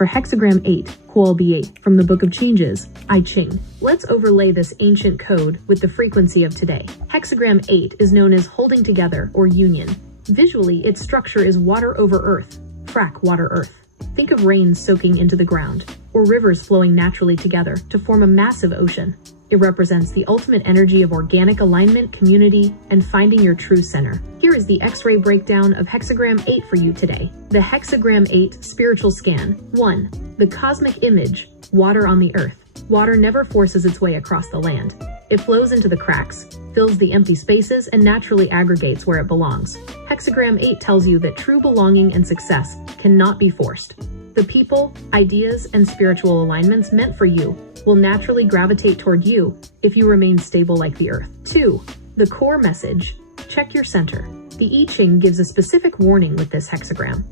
for hexagram 8, Kualbi 8, from the Book of Changes, I Ching. Let's overlay this ancient code with the frequency of today. Hexagram 8 is known as holding together or union. Visually, its structure is water over earth, frac water earth. Think of rain soaking into the ground, or rivers flowing naturally together to form a massive ocean. It represents the ultimate energy of organic alignment, community, and finding your true center. Here is the X-ray breakdown of hexagram 8 for you today. The hexagram 8 spiritual scan. 1. The cosmic image, water on the earth. Water never forces its way across the land. It flows into the cracks, fills the empty spaces, and naturally aggregates where it belongs. Hexagram 8 tells you that true belonging and success cannot be forced. The people, ideas, and spiritual alignments meant for you will naturally gravitate toward you if you remain stable like the earth. 2. The core message. Check your center. The I Ching gives a specific warning with this hexagram.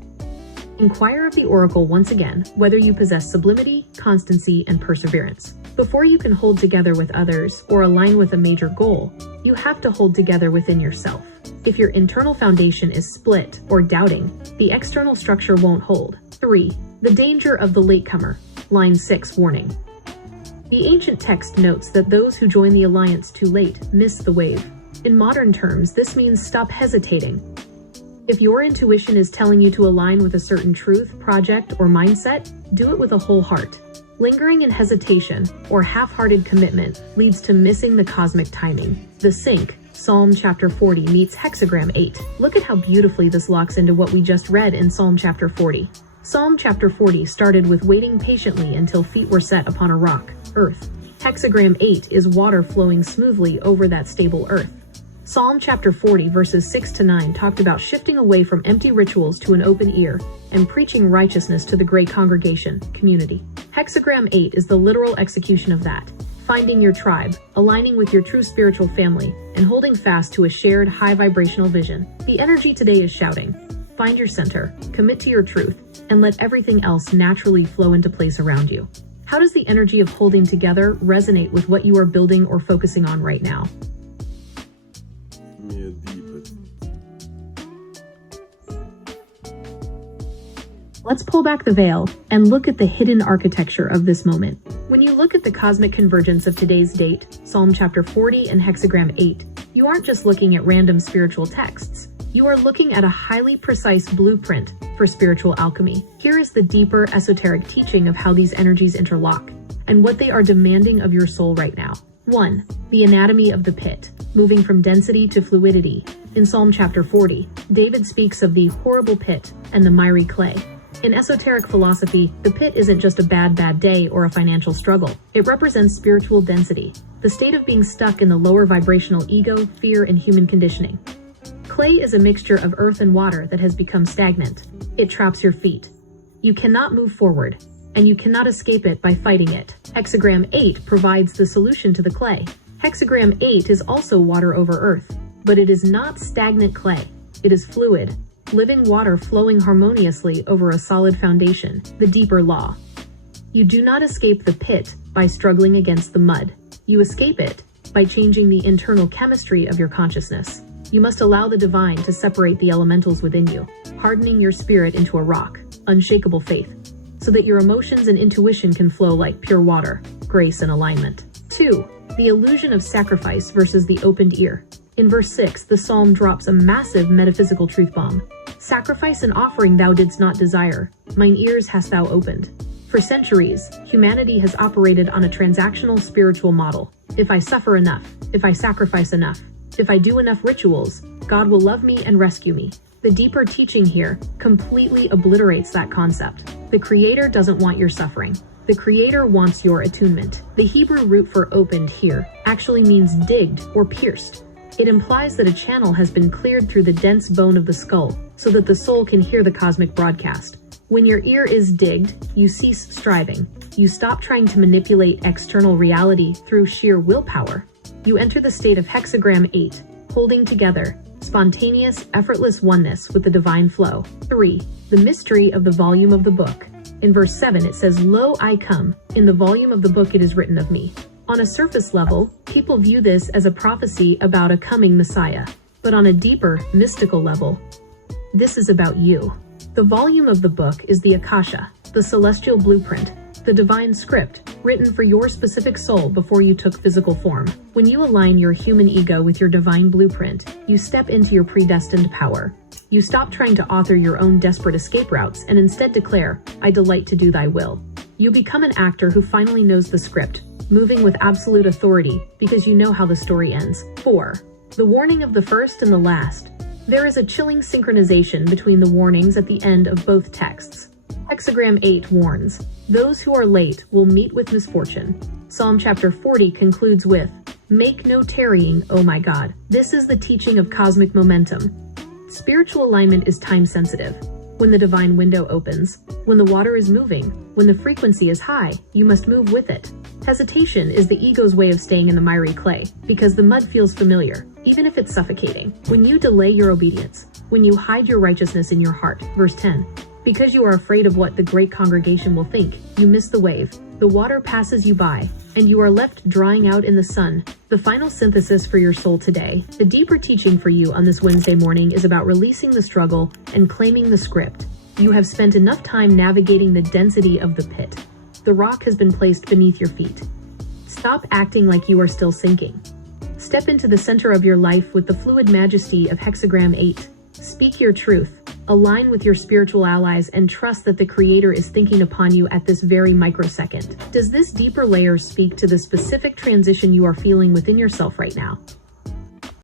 Inquire of the oracle once again whether you possess sublimity, constancy, and perseverance. Before you can hold together with others or align with a major goal, you have to hold together within yourself. If your internal foundation is split or doubting, the external structure won't hold. 3. The danger of the latecomer. Line 6 warning. The ancient text notes that those who join the alliance too late miss the wave. In modern terms, this means stop hesitating. If your intuition is telling you to align with a certain truth, project, or mindset, do it with a whole heart. Lingering in hesitation or half-hearted commitment leads to missing the cosmic timing. The sync, Psalm chapter 40 meets hexagram 8. Look at how beautifully this locks into what we just read in Psalm chapter 40. Psalm chapter 40 started with waiting patiently until feet were set upon a rock, earth. Hexagram 8 is water flowing smoothly over that stable earth. Psalm chapter 40 verses 6 to 9 talked about shifting away from empty rituals to an open ear and preaching righteousness to the great congregation, community. Hexagram 8 is the literal execution of that. Finding your tribe, aligning with your true spiritual family, and holding fast to a shared high vibrational vision. The energy today is shouting. Find your center, commit to your truth, and let everything else naturally flow into place around you. How does the energy of holding together resonate with what you are building or focusing on right now? Let's pull back the veil and look at the hidden architecture of this moment. When you look at the cosmic convergence of today's date, Psalm chapter 40 and hexagram 8, you aren't just looking at random spiritual texts. You are looking at a highly precise blueprint for spiritual alchemy. Here is the deeper esoteric teaching of how these energies interlock and what they are demanding of your soul right now. 1. The anatomy of the pit, moving from density to fluidity. In Psalm chapter 40, David speaks of the horrible pit and the miry clay. In esoteric philosophy, the pit isn't just a bad day or a financial struggle. It represents spiritual density, the state of being stuck in the lower vibrational ego, fear, and human conditioning. Clay is a mixture of earth and water that has become stagnant. It traps your feet. You cannot move forward, and you cannot escape it by fighting it. Hexagram 8 provides the solution to the clay. Hexagram 8 is also water over earth, but it is not stagnant clay. It is fluid, living water flowing harmoniously over a solid foundation, the deeper law. You do not escape the pit by struggling against the mud. You escape it by changing the internal chemistry of your consciousness. You must allow the divine to separate the elementals within you, hardening your spirit into a rock, unshakable faith, so that your emotions and intuition can flow like pure water, grace and alignment. 2. The illusion of sacrifice versus the opened ear. In verse 6, the psalm drops a massive metaphysical truth bomb. Sacrifice and offering thou didst not desire, mine ears hast thou opened. For centuries, humanity has operated on a transactional spiritual model. If I suffer enough, if I sacrifice enough, if I do enough rituals, God will love me and rescue me. The deeper teaching here completely obliterates that concept. The Creator doesn't want your suffering. The Creator wants your attunement. The Hebrew root for opened here actually means digged or pierced. It implies that a channel has been cleared through the dense bone of the skull so that the soul can hear the cosmic broadcast. When your ear is digged, you cease striving. You stop trying to manipulate external reality through sheer willpower. You enter the state of hexagram 8, holding together, spontaneous, effortless oneness with the divine flow. 3. The mystery of the volume of the book. In verse 7 it says, Lo, I come, in the volume of the book it is written of me. On a surface level, people view this as a prophecy about a coming Messiah. But on a deeper, mystical level, this is about you. The volume of the book is the Akasha, the celestial blueprint, the divine script, written for your specific soul before you took physical form. When you align your human ego with your divine blueprint, you step into your predestined power. You stop trying to author your own desperate escape routes and instead declare, "I delight to do thy will." You become an actor who finally knows the script, moving with absolute authority because you know how the story ends. 4. The warning of the first and the last. There is a chilling synchronization between the warnings at the end of both texts. Hexagram 8 warns, "Those who are late will meet with misfortune." Psalm chapter 40 concludes with, "Make no tarrying, O my God." This is the teaching of cosmic momentum. Spiritual alignment is time sensitive. When the divine window opens, when the water is moving, when the frequency is high, you must move with it. Hesitation is the ego's way of staying in the miry clay, because the mud feels familiar, even if it's suffocating. When you delay your obedience, when you hide your righteousness in your heart, verse 10, because you are afraid of what the great congregation will think, you miss the wave, the water passes you by, and you are left drying out in the sun. The final synthesis for your soul today, the deeper teaching for you on this Wednesday morning is about releasing the struggle and claiming the script. You have spent enough time navigating the density of the pit. The rock has been placed beneath your feet. Stop acting like you are still sinking. Step into the center of your life with the fluid majesty of Hexagram 8. Speak your truth. Align with your spiritual allies and trust that the Creator is thinking upon you at this very microsecond. Does this deeper layer speak to the specific transition you are feeling within yourself right now?